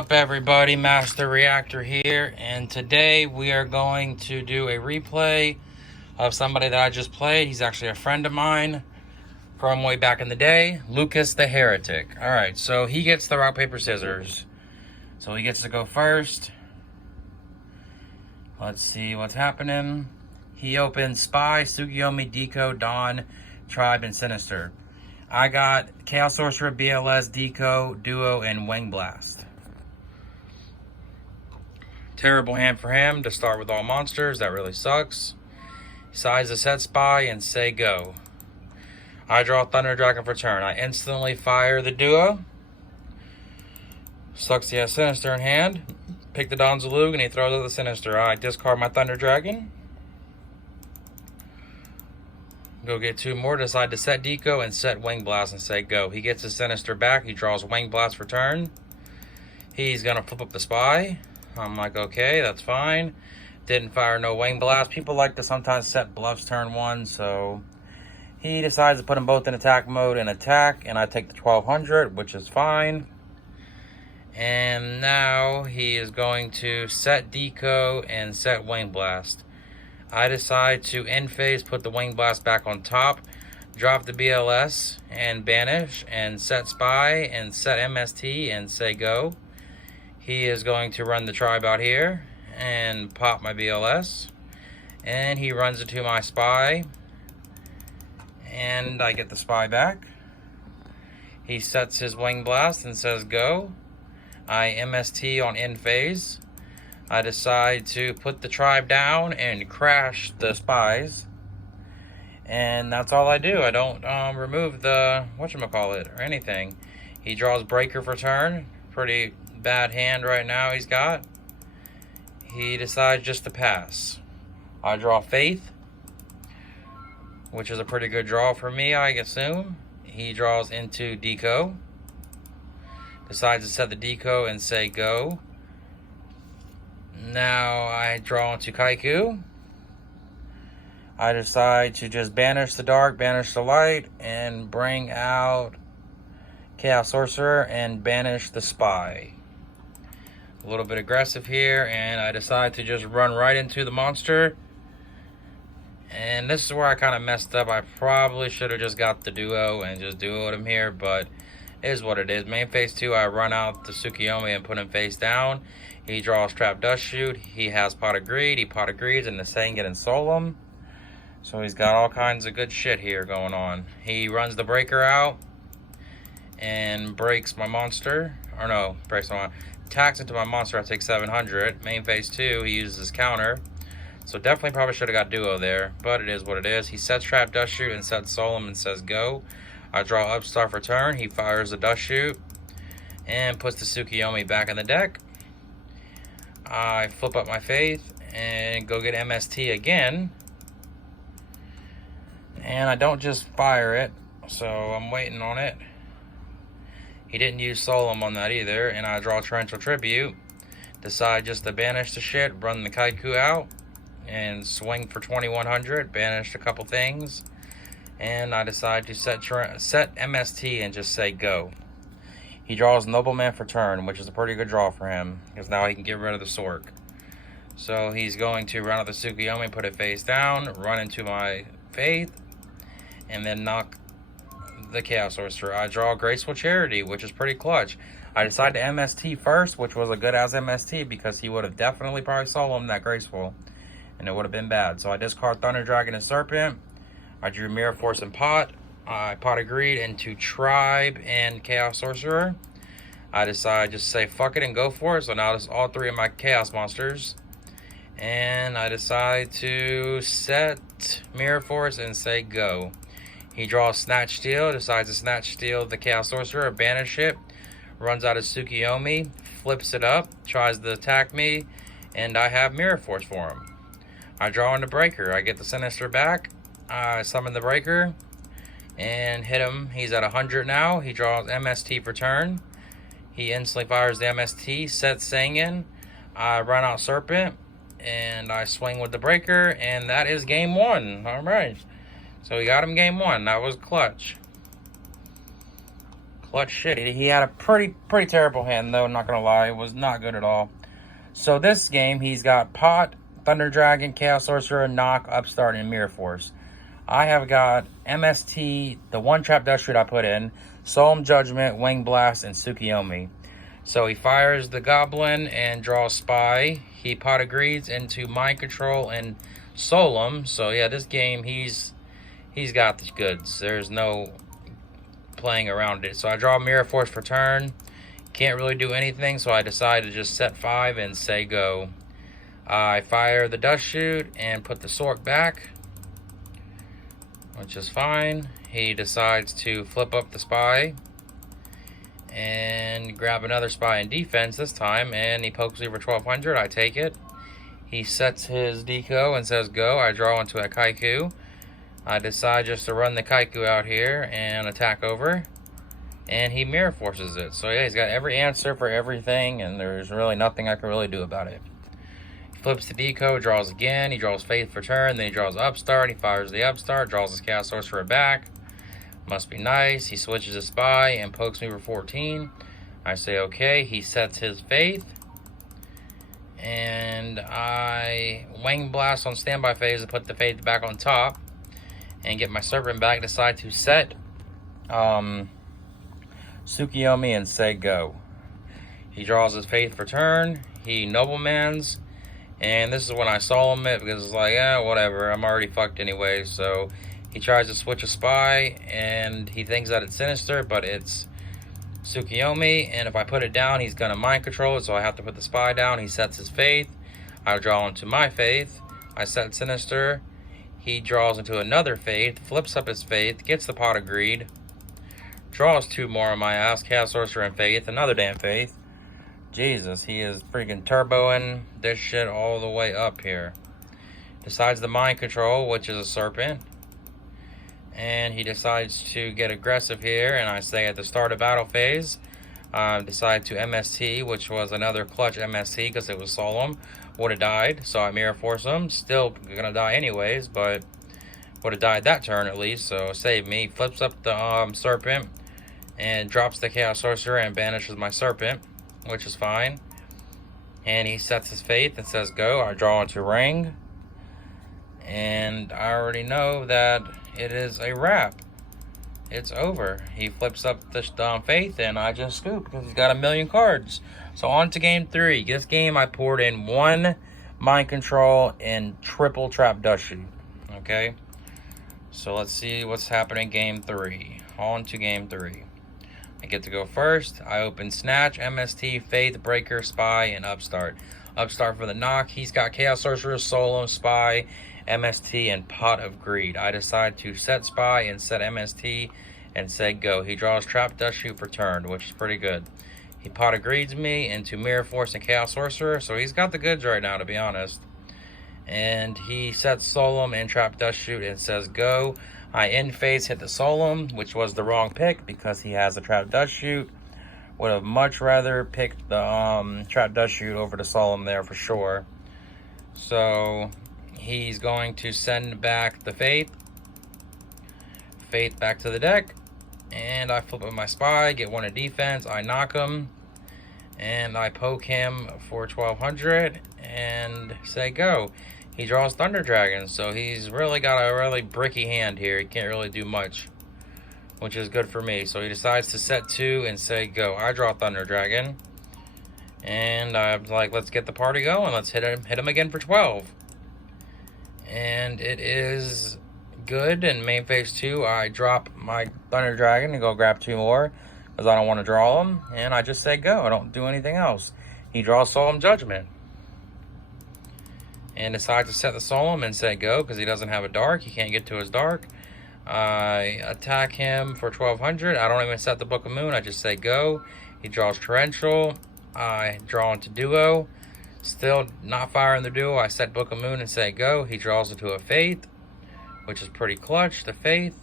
Up everybody, Master Reactor here, and today we are going to do a replay of somebody that I just played. He's actually a friend of mine from way back in the day, LucasTheHeretic. Alright, so he gets the rock, paper, scissors. So he gets to go first. Let's see what's happening. He opens Spy, Tsukiyomi, Deco, Dawn, Tribe, and Sinister. I got Chaos Sorcerer, BLS, Deco, Duo, and Wing Blast. Terrible hand for him to start with all monsters. That really sucks. Decides to set Spy and say go. I draw Thunder Dragon for turn. I instantly fire the Duo. Sucks he has Sinister in hand. Pick the Don Zalug and he throws out the Sinister. I discard my Thunder Dragon. Go get two more. Decide to set Deco and set Wing Blast and say go. He gets his Sinister back. He draws Wing Blast for turn. He's going to flip up the Spy. I'm like, okay, that's fine. Didn't fire no Wing Blast. People like to sometimes set bluffs turn one, so he decides to put them both in attack mode and attack, and I take the 1200, which is fine. And now he is going to set Deco and set Wing Blast. I decide to end phase, put the Wing Blast back on top, drop the BLS and banish, and set Spy and set MST and say go. He is going to run the Tribe out here and pop my BLS. And he runs into my Spy. And I get the Spy back. He sets his Wing Blast and says go. I MST on end phase. I decide to put the Tribe down and crash the Spies. And that's all I do. I don't remove the whatchamacallit or anything. He draws Breaker for turn. Pretty bad hand right now he's got. He decides just to pass. I draw Faith, which is a pretty good draw for me, I assume. He draws into Deco. Decides to set the Deco and say go. Now I draw into Kaiku. I decide to just banish the dark, banish the light, and bring out Chaos Sorcerer and banish the Spy. A little bit aggressive here, and I decide to just run right into the monster. And this is where I kind of messed up. I probably should have just got the Duo and just duoed him here, but it is what it is. Main phase 2, I run out the Tsukiyomi and put him face down. He draws Trap Dust Shoot. He has Pot of Greed. He Pot of Greeds and the Sangan and Solemn. So he's got all kinds of good shit here going on. He runs the Breaker out and breaks my monster. Or no, breaks my attacks into my monster. I take 700. Main phase 2, he uses his counter. So definitely probably should have got Duo there, but it is what it is. He sets Trap Dust Shoot and sets Solemn and says go. I draw Upstart for turn. He fires the Dust Shoot and puts the Tsukiyomi back in the deck. I flip up my Faith and go get MST again. And I don't just fire it, so I'm waiting on it. He didn't use Solemn on that either, and I draw Torrential Tribute. Decide just to banish the shit, run the Kaiku out, and swing for 2100, banished a couple things. And I decide to set MST and just say go. He draws Nobleman for turn, which is a pretty good draw for him, because now he can get rid of the Sork. So he's going to run out the Tsukiyomi, put it face down, run into my Faith, and then knock the Chaos Sorcerer. I draw Graceful Charity, which is pretty clutch. I decide to MST first, which was a good as MST, because he would have definitely probably soloed that Graceful, and it would have been bad. So I discard Thunder Dragon and Serpent. I drew Mirror Force and Pot. I Pot of Greed into Tribe and Chaos Sorcerer. I decide just to say fuck it and go for it. So now it's all three of my Chaos monsters. And I decide to set Mirror Force and say go. He draws Snatch Steal, decides to Snatch Steal the Chaos Sorcerer, banish it, runs out of Tsukiyomi, flips it up, tries to attack me, and I have Mirror Force for him. I draw in the Breaker. I get the Sinister back. I summon the Breaker and hit him. He's at 100 now. He draws MST for turn. He instantly fires the MST, sets Sangan. I run out Serpent, and I swing with the Breaker, and that is game one. All right. So we got him game one. That was clutch. clutch shit. He had a pretty terrible hand, though, not gonna lie. It was not good at all. So this game, he's got Pot, Thunder Dragon, Chaos Sorcerer, Knock, Upstart, and Mirror Force. I have got MST, the one trap dust shoot I put in, Solemn Judgment, Wing Blast, and Tsukiyomi. So he fires the Goblin and draws Spy. He Pot of Greeds into Mind Control and Solemn. So yeah, this game, he's got the goods. There's no playing around it. So I draw Mirror Force for turn. Can't really do anything, so I decide to just set 5 and say go. I fire the dust shoot and put the Sork back, which is fine. He decides to flip up the Spy and grab another Spy in defense this time, and he pokes me for 1200. I take it. He sets his deco and says go. I draw into a Kaiku. I decide just to run the Kaiku out here and attack over, and he Mirror Forces it. So yeah, he's got every answer for everything, and there's really nothing I can really do about it. He flips the deco, draws again. He draws Faith for turn, then he draws Upstart. He fires the Upstart, draws his Chaos Sorcerer back. Must be nice. He switches a Spy and pokes me for 14. I say okay. He sets his Faith, and I Wing Blast on standby phase and put the Faith back on top and get my Serpent back. Decide to set Tsukiyomi and say go. He draws his Faith for turn. He Noblemans, and this is when I Solemn it because it's like, yeah, whatever. I'm already fucked anyway. So he tries to switch a Spy, and he thinks that it's Sinister, but it's Tsukiyomi. And if I put it down, he's gonna Mind Control it, so I have to put the Spy down. He sets his Faith. I draw into my Faith. I set Sinister. He draws into another Faith, flips up his Faith, gets the Pot of Greed, draws 2 more on my ass, Chaos Sorcerer and Faith, another damn Faith. Jesus, he is freaking turboing this shit all the way up here. Decides the Mind Control, which is a Serpent. And he decides to get aggressive here, and I say at the start of battle phase, decide to MST, which was another clutch MST because it was Solemn. Would have died, so I Mirror Force him. Still gonna die anyways, but would have died that turn at least, so save me. Flips up the Serpent and drops the Chaos Sorcerer and banishes my Serpent, which is fine. And he sets his Faith and says go. I draw into Ring, and I already know that it is a wrap. It's over. He flips up the Faith, and I just scoop because he's got a million cards. So on to game 3. This game I poured in 1 Mind Control and triple Trap Dust Shoot. Okay? So let's see what's happening game 3. On to game 3. I get to go first. I open Snatch, MST, Faith, Breaker, Spy, and Upstart. Upstart for the knock. He's got Chaos Sorcerer, Solo, Spy, MST, and Pot of Greed. I decide to set Spy and set MST and say go. He draws Trap Dust Shoot for turn, which is pretty good. He Pot of Greeds me into Mirror Force and Chaos Sorcerer, so he's got the goods right now, to be honest. And he sets Solemn and Trap Dust Shoot and says go. I end phase hit the Solemn, which was the wrong pick because he has the Trap Dust Shoot. Would have much rather picked the Trap Dust Shoot over the Solemn there for sure. So he's going to send back the Faith back to the deck, and I flip up my Spy, get 1 in defense. I knock him, and I poke him for 1200 and say go. He draws Thunder Dragon, so he's really got a really bricky hand here. He can't really do much, which is good for me. So he decides to set 2 and say go. I draw Thunder Dragon, and I'm like, let's get the party going. Let's hit him again for 12. And it is good. In main phase 2, I drop my Thunder Dragon and go grab 2 more because I don't want to draw them, and I just say go. I don't do anything else. He draws Solemn Judgment and decides to set the Solemn and say go because he doesn't have a dark. He can't get to his dark. I attack him for 1200. I don't even set the Book of Moon. I just say go. He draws Torrential. I draw into Duo. Still not firing the Duo. I set Book of Moon and say go. He draws into a Faith, which is pretty clutch, the Faith.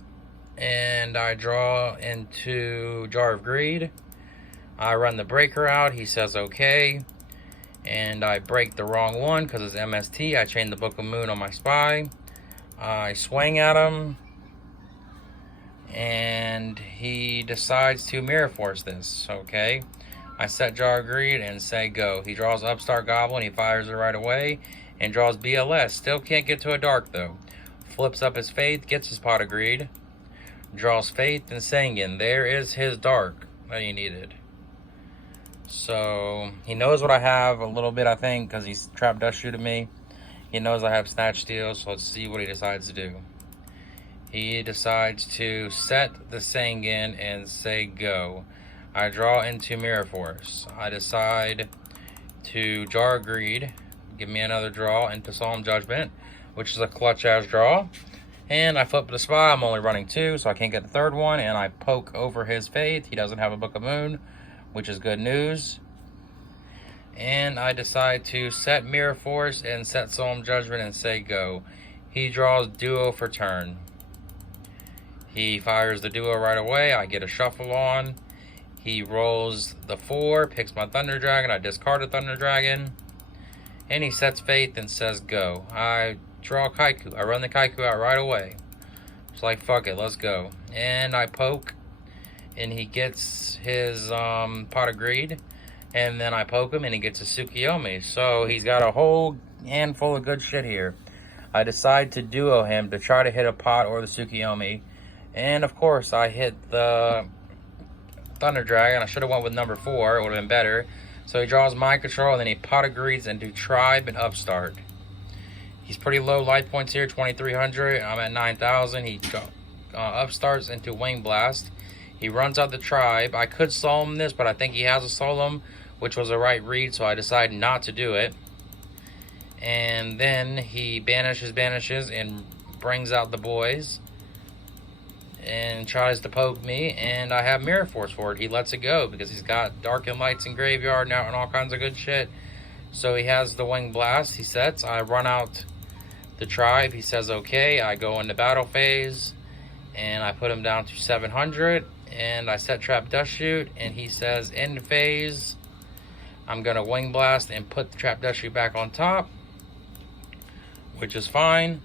And I draw into Jar of Greed. I run the Breaker out. He says okay. And I break the wrong one because it's MST. I chain the Book of Moon on my Spy. I swing at him. and he decides to mirror force this. Okay, I set Jar Greed and say go. He draws Upstart Goblin, he fires it right away, and draws BLS. Still can't get to a dark though. Flips up his Faith, gets his Pot of Greed, draws Faith and Sanguine. There is his dark that he needed. So he knows what I have a little bit, I think, because he's Trap Dust Shooting me. He knows I have Snatch Steal, so let's see what he decides to do. He decides to set the Sanguine and say go. I draw into Mirror Force. I decide to Jar Greed, give me another draw into Solemn Judgment, which is a clutch ass draw. And I flip the Spy. I'm only running 2, so I can't get the third one. And I poke over his Faith. He doesn't have a Book of Moon, which is good news. And I decide to set Mirror Force and set Solemn Judgment and say go. He draws Duo for turn. He fires the Duo right away. I get a Shuffle on. He rolls the 4, picks my Thunder Dragon. I discard a Thunder Dragon. And he sets Faith and says go. I draw Kaiku. I run the Kaiku out right away. It's like, fuck it, let's go. And I poke. And he gets his Pot of Greed. And then I poke him and he gets a Tsukiyomi. So he's got a whole handful of good shit here. I decide to duo him to try to hit a pot or the Tsukiyomi. And of course I hit the Thunder Dragon. I should have went with number 4. It would have been better. So he draws Mind Control and then he Pot of Greeds into Tribe and Upstart. He's pretty low life points here, 2,300. I'm at 9,000. He upstarts into Wing Blast. He runs out the Tribe. I could Solemn this, but I think he has a Solemn, which was a right read, so I decide not to do it. And then he banishes, and brings out the boys. And tries to poke me, and I have Mirror Force for it. He lets it go, because he's got Dark and Lights and Graveyard now and all kinds of good shit. So he has the Wing Blast. He sets. I run out the Tribe. He says okay. I go into battle phase, and I put him down to 700. And I set Trap Dust Shoot, and he says end phase. I'm gonna Wing Blast and put the Trap Dust Shoot back on top, which is fine.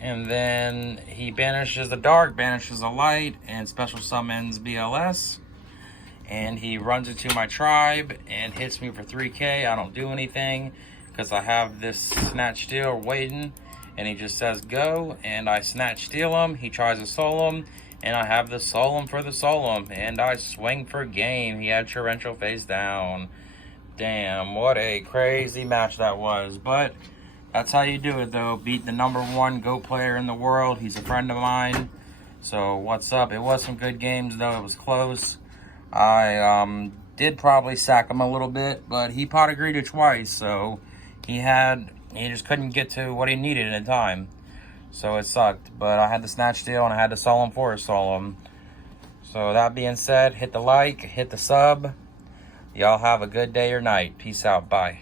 And then he banishes the Dark, banishes the Light, and special summons BLS. And he runs into my Tribe and hits me for 3k. I don't do anything because I have this Snatch Steal waiting. And he just says go, and I Snatch Steal him. He tries to Solemn, and I have the Solemn for the Solemn. And I swing for game. He had Torrential face down. Damn, what a crazy match that was. But that's how you do it, though. Beat the #1 GOAT player in the world. He's a friend of mine. So what's up? It was some good games, though. It was close. I did probably sack him a little bit, but he Pot of Greed twice, so he just couldn't get to what he needed in time. So it sucked. But I had the Snatch Steal and I had the Solemn for a Solemn. So that being said, hit the like, hit the sub. Y'all have a good day or night. Peace out. Bye.